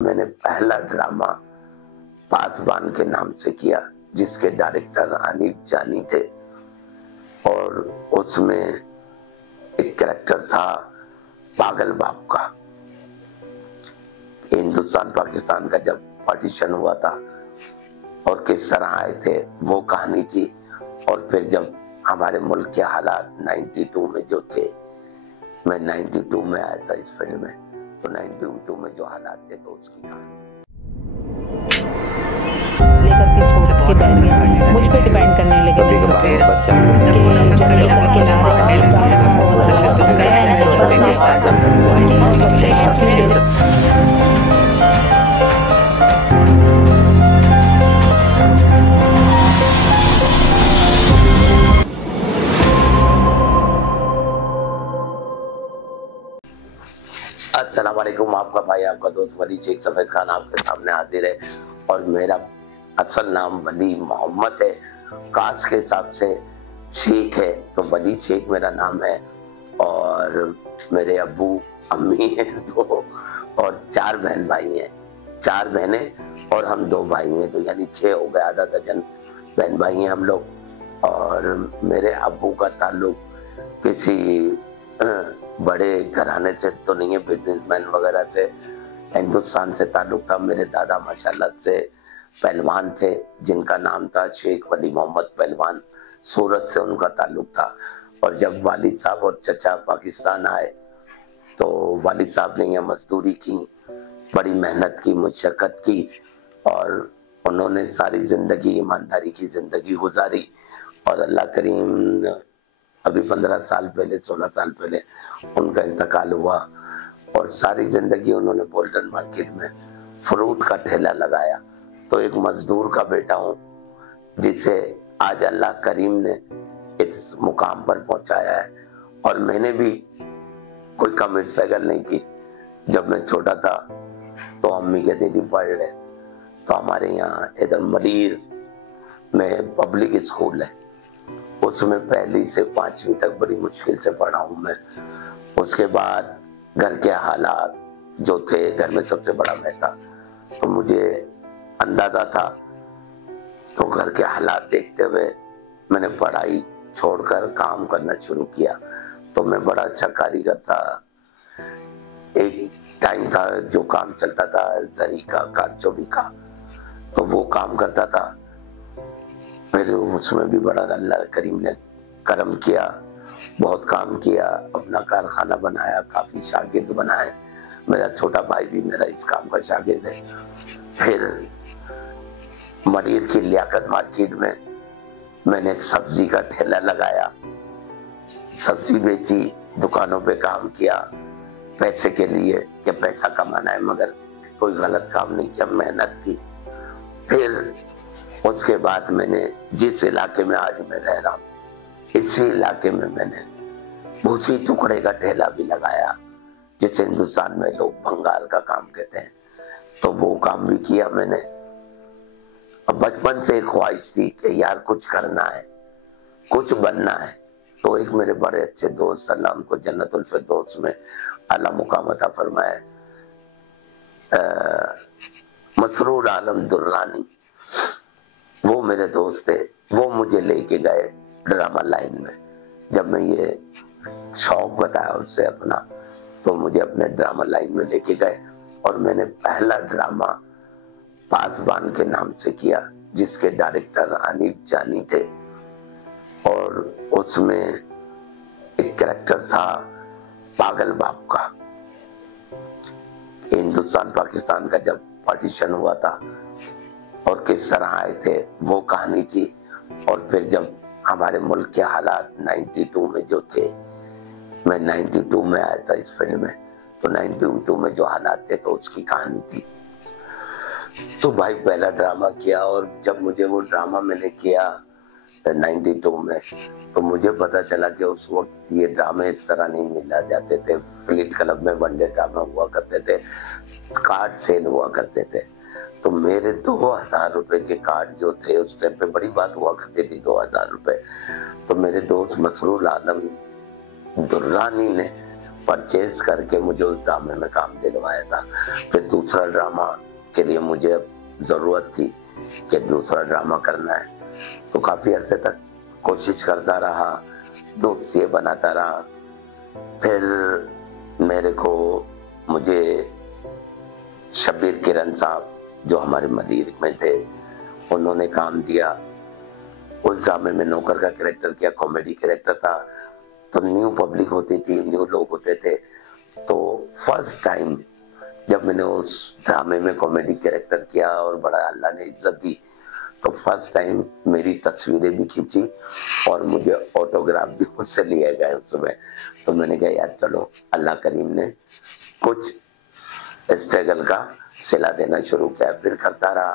मैंने पहला ड्रामा पासबान के नाम से किया, जिसके डायरेक्टर अनिल जानी थे और उसमें एक कैरेक्टर था पागल बाप का। हिंदुस्तान पाकिस्तान का जब पार्टीशन हुआ था और किस तरह आए थे वो कहानी थी। और फिर जब हमारे मुल्क के हालात 92 में जो थे, मैं 92 में आया था इस फिल्म में, तो 92 में जो हालात थे तो उसकी कहानी लेकर के छोड़ के डैडी मुझ पे डिपेंड करने लगे। अस्सलाम वालेकुम, आपका भाई आपका दोस्त वली शेख सफेद खान आपके सामने हाजिर है। और मेरा असल नाम वली मोहम्मद है, कास्ट के हिसाब से शेख है, तो वली शेख मेरा नाम है। और मेरे अब्बू अम्मी हैं दो, और 4 बहन भाई हैं, 4 बहनें और हम 2 भाई हैं, तो यानी 6 हो गए, आधा दर्जन बहन भाई हैं हम लोग। और मेरे अब्बू का ताल्लुक किसी बड़े घराने से तो नहीं है, बिजनेसमैन वगैरह से, हिंदुस्तान से ताल्लुक था। मेरे दादा माशाल्लाह से पहलवान थे, जिनका नाम था शेख वली मोहम्मद पहलवान, सूरत से उनका ताल्लुक था। और जब वालिद साहब और चचा पाकिस्तान आए तो वालिद साहब ने यह मजदूरी की, बड़ी मेहनत की, मुशक्कत की, और उन्होंने सारी जिंदगी ईमानदारी की जिंदगी गुजारी। और अल्लाह करीम अभी 15 साल पहले, 16 साल पहले उनका इंतकाल हुआ। और सारी जिंदगी उन्होंने बोल्टन मार्केट में फ्रूट का ठेला लगाया। तो एक मजदूर का बेटा हूँ, जिसे आज अल्लाह करीम ने इस मुकाम पर पहुंचाया है। और मैंने भी कोई कम स्ट्रगल नहीं की। जब मैं छोटा था तो अम्मी कहती थी पढ़ ले, तो हमारे यहाँ इधर मरीर में पब्लिक स्कूल है, उसमें 1 से 5वीं तक बड़ी मुश्किल से पढ़ा हूँ मैं। उसके बाद घर के हालात जो थे, घर में सबसे बड़ा मैं था, तो मुझे अंदाजा था, तो घर के हालात देखते हुए मैंने पढ़ाई छोड़कर काम करना शुरू किया। तो मैं बड़ा अच्छा कारीगर था। एक टाइम था जो काम चलता था जरी का, कारचोबी का, तो वो काम करता था। फिर उसमें भी बड़ा अल्लाह करीम ने करम किया, बहुत काम किया, अपना कारखाना बनाया, काफी शागिर्द बनाए। मेरा छोटा भाई भी मेरा इस काम का शागिर्द है। फिर मरीर की लियाकत मार्केट में मैंने सब्जी का ठेला लगाया, सब्जी बेची, दुकानों पे काम किया पैसे के लिए कि पैसा कमाना है, मगर कोई गलत काम नहीं किया, मेहनत की। फिर उसके बाद मैंने जिस इलाके में आज मैं रह रहा हूँ, इसी इलाके में मैंने भूसी टुकड़े का ठेला भी लगाया, जिसे हिंदुस्तान में लोग भंगार का काम कहते हैं। तो वो काम भी किया मैंने। और बचपन से एक ख्वाहिश थी कि यार कुछ करना है, कुछ बनना है। तो एक मेरे बड़े अच्छे दोस्त, अल्लाह उनको जन्नतुल फिरदौस में आला मुकाम अता फरमाए, मसरूर आलम दुर्रानी, वो मेरे दोस्त थे। वो मुझे लेके गए ड्रामा लाइन में। जब मैं ये शौक बताया उससे अपना, तो मुझे अपने ड्रामा लाइन में लेके गए। और मैंने पहला ड्रामा पासबान के नाम से किया, जिसके डायरेक्टर अनिल जानी थे। और उसमें एक कैरेक्टर था पागल बाप का। हिंदुस्तान पाकिस्तान का जब पार्टीशन हुआ था और किस तरह आए थे वो कहानी थी। और फिर जब हमारे मुल्क के हालात 92 में जो थे, मैं 92 में आया था इस फिल्म में, तो 92 में जो हालात थे तो उसकी कहानी थी। तो भाई पहला ड्रामा किया, और जब मुझे वो ड्रामा मैंने किया 92 में, तो मुझे पता चला कि उस वक्त ये ड्रामे इस तरह नहीं मिला जाते थे। फ्लीट क्लब में वनडे ड्रामा हुआ करते थे, कार्ड सेल हुआ करते थे। तो मेरे 2000 रुपए के कार्ड जो थे, उस टाइम पे बड़ी बात हुआ करती थी 2000 रुपए। तो मेरे दोस्त मसरूर आलम दुर्रानी ने परचेज करके मुझे उस ड्रामे में काम दिलवाया था। फिर दूसरा ड्रामा के लिए मुझे जरूरत थी कि दूसरा ड्रामा करना है, तो काफी अरसे तक कोशिश करता रहा, दोस्ती बनाता रहा। फिर मुझे शब्बीर किरण साहब जो हमारे मदीर में थे, उन्होंने काम दिया। उस ड्रामे में नौकर का कैरेक्टर किया, कॉमेडी कैरेक्टर था, तो न्यू पब्लिक होती थी, न्यू लोग होते थे। तो फर्स्ट टाइम जब मैंने उस ड्रामे में कॉमेडी कैरेक्टर किया और बड़ा अल्लाह ने इज्जत दी, तो फर्स्ट टाइम मेरी तस्वीरें भी खींची और मुझे ऑटोग्राफ भी मुझसे लिए गए उसमें। तो मैंने कहा यार चलो, अल्लाह करीम ने कुछ स्ट्रगल का सिला देना शुरू किया। फिर करता रहा,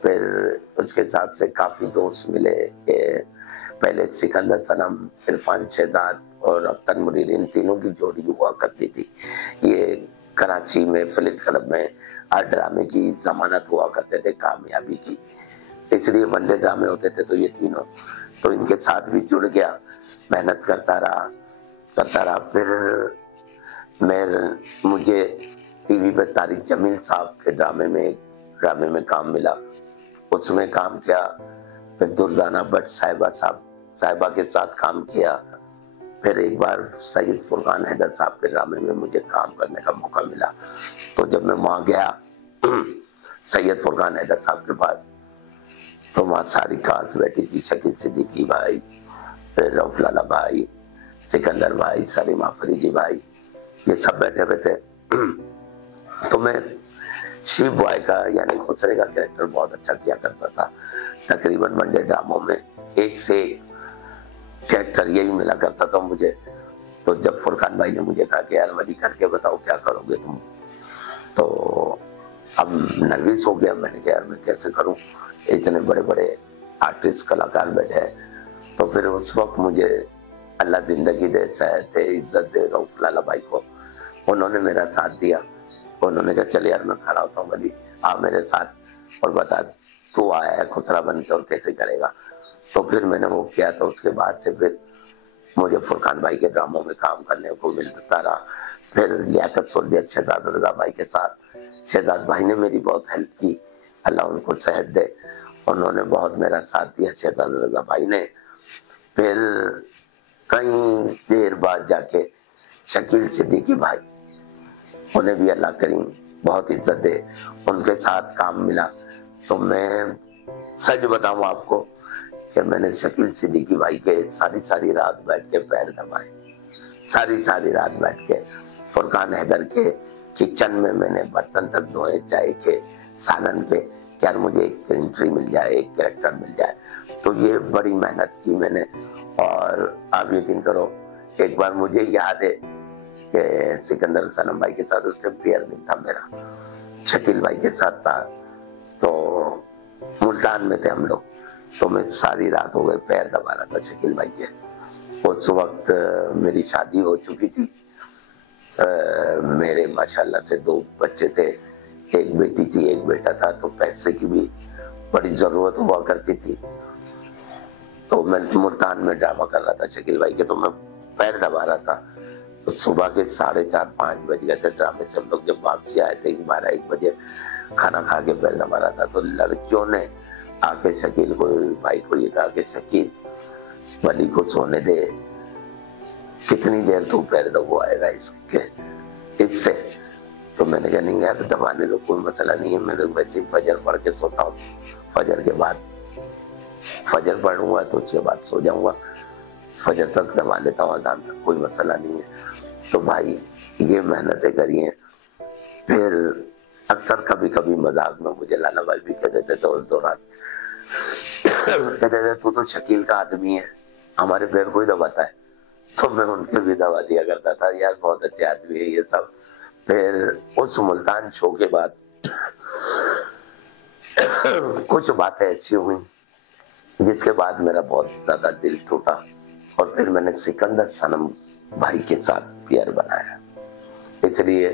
फिर उसके हिसाब से काफी दोस्त मिले। पहले सिकंदर सनम, इरफान शहजाद और अख्तर मुनीर, इन तीनों की जोड़ी हुआ करती थी। ये कराची में फिल्म क्लब में हर ड्रामे की जमानत हुआ करते थे कामयाबी की, इसलिए वनडे ड्रामे होते थे। तो ये तीनों, तो इनके साथ भी जुड़ गया, मेहनत करता रहा। फिर मुझे टीवी पे तारिक जमील साहब के ड्रामे में काम मिला, उसमें काम किया। फिर दुर्दाना भट्ट साहिबा के साथ काम किया। फिर एक बार सैयद फुरकान हैदर साहब के ड्रामे में मुझे काम करने का मौका मिला। तो जब मैं वहां गया सैयद फुरकान हैदर साहब के पास, तो वहां सारी कास्ट बैठी थी, शकील सिद्दीकी भाई, फिर रऊफ लाला भाई, सिकंदर भाई, सलीमा फरीदी भाई, ये सब बैठे हुए थे। तो मैं शिव बॉय का यानी खुसरे का कैरेक्टर बहुत अच्छा किया करता था। तकरीबन वनडे ड्रामों में एक से एक कैरेक्टर यही मिला करता था मुझे। तो जब फुरकान भाई ने मुझे कहा कि यार वली करके बताओ क्या करोगे तुम, तो अब नर्वस हो गया। मैंने कहा यार मैं कैसे करूं, इतने बड़े बड़े आर्टिस्ट कलाकार बैठे हैं। तो फिर उस वक्त मुझे अल्लाह जिंदगी दे, सेहत दे, इज्जत दे रऊफ लाला भाई को, उन्होंने मेरा साथ दिया। उन्होंने कहा चल यार मैं खड़ा होता हूँ वली, आ मेरे साथ और बता तू आया है खुसरा बन के और कैसे करेगा। तो फिर मैंने वो किया। तो उसके बाद से फिर मुझे फुरकान भाई के ड्रामों में काम करने को मिलता रहा। फिर लियाकत सोल्जर शहजाद रजा भाई के साथ, शहजाद भाई ने मेरी बहुत हेल्प की, अल्लाह उनको सेहत दे, उन्होंने बहुत मेरा साथ दिया शहजाद रजा भाई ने। फिर कई देर बाद जाके शकील सिद्दीकी भाई, उन्हें भी अल्लाह करीम बहुत इज्जत दे, उनके साथ काम मिला। तो मैं सच बताऊं आपको कि मैंने शकील सिद्दीकी भाई के सारी रात बैठ के पैर दबाए, सारी रात बैठ के। फुरकान हैदर के किचन में मैंने बर्तन तक धोए, चाय के, सालन के, यार मुझे एक एंट्री मिल जाए, एक कैरेक्टर मिल जाए। तो ये बड़ी मेहनत की मैंने। और आप यकीन करो, एक बार मुझे याद है कि सिकंदर सनम भाई के साथ उस टाइम पेयर नहीं था मेरा, शकील भाई के साथ था। तो मुल्तान में थे हम लोग, तो मैं सारी रात हो गई पैर दबा रहा था शकील भाई के। उस वक्त मेरी शादी हो चुकी थी, मेरे माशाल्लाह से 2 बच्चे थे, एक बेटी थी एक बेटा था। तो पैसे की भी बड़ी जरूरत हुआ करती थी। तो मैं मुल्तान में ड्रामा कर रहा था शकील भाई के, तो मैं पैर दबा रहा था। तो सुबह के 4:30-5 बज गए थे ड्रामे से। हम लोग जब वापसी आए थे 12-1 बजे, खाना खा के पैर दबा रहा था। तो लड़कियों ने आके शकील को, भाई को ये कहा कि शकील वली को सोने दे, कितनी देर तू पैर दबाएगा इससे। तो मैंने कहा नहीं यार दबाने तो कोई मसला नहीं है, मैं तो वैसे ही फजर पढ़ के सोता हूँ, फजर के बाद फजर पढ़ूंगा तो उसके बाद सो जाऊंगा, फजर तक दबा लेता हूँ, अजान तक कोई मसला नहीं है। तो भाई ये मेहनतें करी हैं। फिर अक्सर कभी कभी मजाक में मुझे लाला भाई भी कह देते थे उस दौरान, कहते थे तू तो शकील का आदमी है, हमारे पैर को ही दबाता है। तो मैं उनके भी दबा दिया करता था, यार बहुत अच्छे आदमी है ये सब। फिर उस मुल्तान शो के बाद कुछ बातें ऐसी हुई जिसके बाद मेरा बहुत ज्यादा दिल टूटा। और फिर मैंने सिकंदर सनम भाई के साथ पेयर बनाया, इसलिए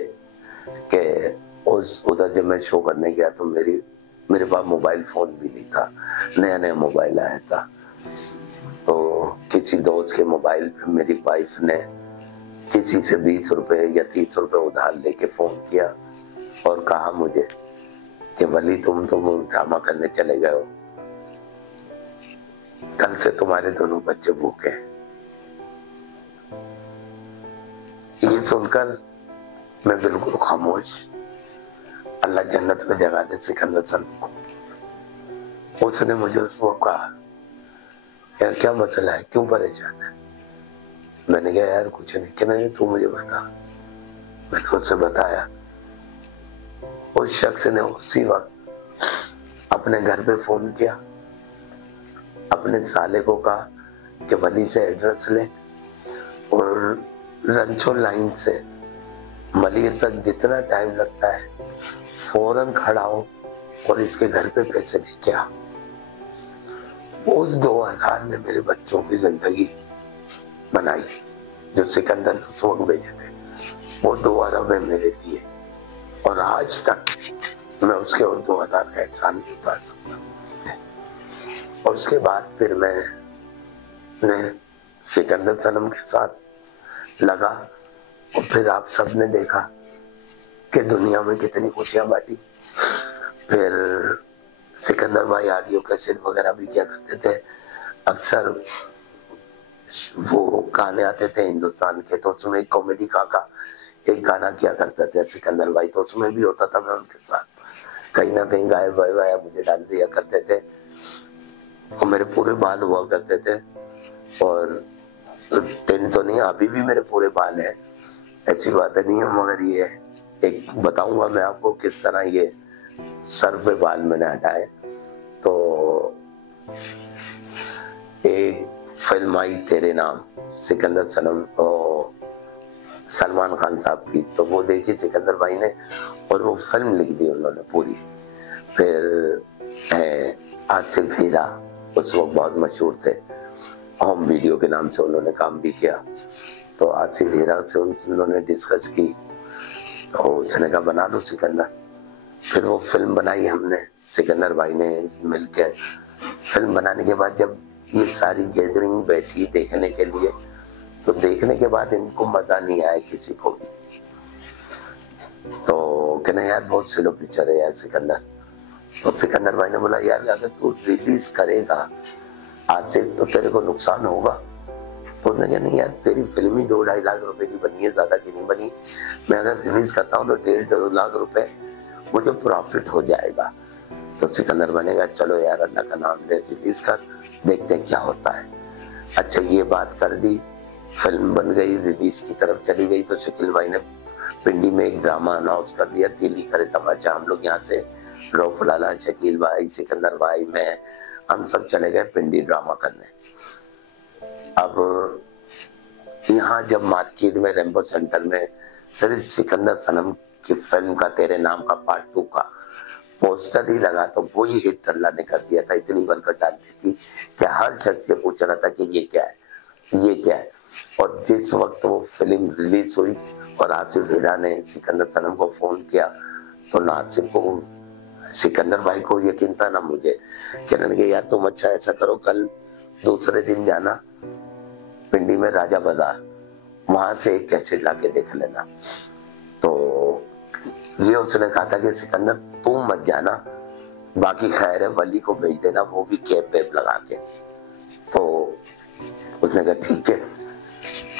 कि उस उधर जब मैं शो करने गया तो मेरे पास मोबाइल फोन भी नहीं था, नया मोबाइल आया था। तो किसी दोस्त के मोबाइल पे मेरी वाइफ ने किसी से 20 रुपए या 30 रुपए उधार लेके फोन किया और कहा मुझे कि वली तुम तो ड्रामा करने चले गए हो, कल से तुम्हारे दोनों बच्चे भूखे हैं। ये सुनकर मैं बिल्कुल खामोश। अल्लाह जन्नत में जगह दे सिकंदर सन को। उसने मुझे उस वक्त कहा, यार क्या मसला है, क्यों परेशान है? मैंने कहा यार कुछ नहीं। कि नहीं तू मुझे बता। मैंने उससे बताया। उस शख्स ने उसी वक्त अपने घर पे फोन किया, अपने साले को कहा कि वली से एड्रेस ले और रंचो लाइन से मलिर तक जितना टाइम लगता है फौरन खड़ा हो और इसके घर पे पैसे लेके आ। उस 2000 ने मेरे बच्चों की जिंदगी बनाई जो सिकंदर ने उस वक्त भेजे थे। वो 2 अरब है मेरे लिए और आज तक मैं उसके और 2000 का एहसान नहीं उतार सकता। और उसके बाद फिर मैं सिकंदर सनम के साथ लगा और फिर आप सबने देखा कि दुनिया में कितनी खुशियां बांटी। फिर सिकंदर भाई ऑडियो कैसेट वगैरह भी क्या करते थे, अक्सर वो गाने आते थे हिंदुस्तान के, तो उसमें कॉमेडी काका एक गाना किया करते थे सिकंदर भाई, तो उसमें भी होता था। मैं उनके साथ कहीं ना कहीं गायब वाया मुझे डाल दिया करते थे और मेरे पूरे बाल हुआ करते थे। और टेन तो नहीं, अभी भी मेरे पूरे बाल है, ऐसी बात नहीं है, मगर ये एक बताऊंगा मैं आपको किस तरह ये सर पे बाल मैंने हटाए। तो एक फिल्म आई तेरे नाम, सिकंदर सनम और सलमान खान साहब की, तो वो देखी सिकंदर भाई ने और वो फिल्म लिख दी उन्होंने पूरी। फिर आसिफ हीरा उस वक्त बहुत मशहूर थे, होम वीडियो के नाम से उन्होंने काम भी किया। तो आसिफ हीरा से उन्होंने डिस्कस की तो उसने कहा बना दो सिकंदर। फिर वो फिल्म बनाई हमने, सिकंदर भाई ने मिलकर। फिल्म बनाने के बाद जब ये सारी गैदरिंग बैठी देखने के लिए, तो देखने के बाद इनको मजा नहीं आया किसी को भी। तो कहने यार बहुत स्लो पिक्चर है यार सिकंदर। तो सिकंदर भाई ने बोला यार अगर तू रिलीज करेगा आसिफ तो तेरे को नुकसान होगा। तो उन्होंने कहा नहीं यार तेरी फिल्म ही 2-2.5 लाख रुपए की बनी है, ज्यादा की नहीं बनी। मैं अगर रिलीज करता हूँ तो 1.5-2 लाख रुपए मुझे प्रॉफिट हो जाएगा। तो सिकंदर बनेगा, चलो यार अल्लाह का नाम ले रिलीज कर, देखते हैं क्या होता है। अच्छा ये बात कर दी, फिल्म बन गई, रिलीज की तरफ चली गई। तो शकील भाई ने पिंडी में एक ड्रामा अनाउंस कर दिया, दिल्ली करे तमाचा। हम लोग यहाँ से रऊफ लाला, शकील भाई, सिकंदर भाई, मैं, हम सब चले गए पिंडी ड्रामा करने। अब यहाँ जब मार्केट में रेम्बो सेंटर में सिर्फ सिकंदर सनम की फिल्म का तेरे नाम का पार्ट 2 का पोस्टर ही लगा तो वो ही हिट अल्लाह ने कर दिया था। इतनी बनकर डाल दी थी कि हर शख्स ये पूछ रहा था कि ये क्या है, ये क्या है। और जिस वक्त वो फिल्म रिलीज हुई और आसिफ हीरा ने सिकंदर सनम को फोन किया तो ना आसिफ को, सिकंदर भाई को यकीन था ना मुझे। कहने लगे यार तुम अच्छा ऐसा करो, कल दूसरे दिन जाना पिंडी में राजा बाजार, वहां से एक कैसेट लाके देख लेना। तो ये उसने कहा था कि सिकंदर तुम मत जाना, बाकी खैर है वली को भेज देना, वो भी कैप वेप लगा के। तो उसने कहा ठीक है।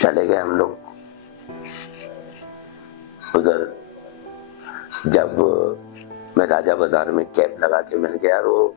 चले गए हम लोग उधर। जब मैं राजा बाजार में कैप लगा के, मैंने कहा यार वो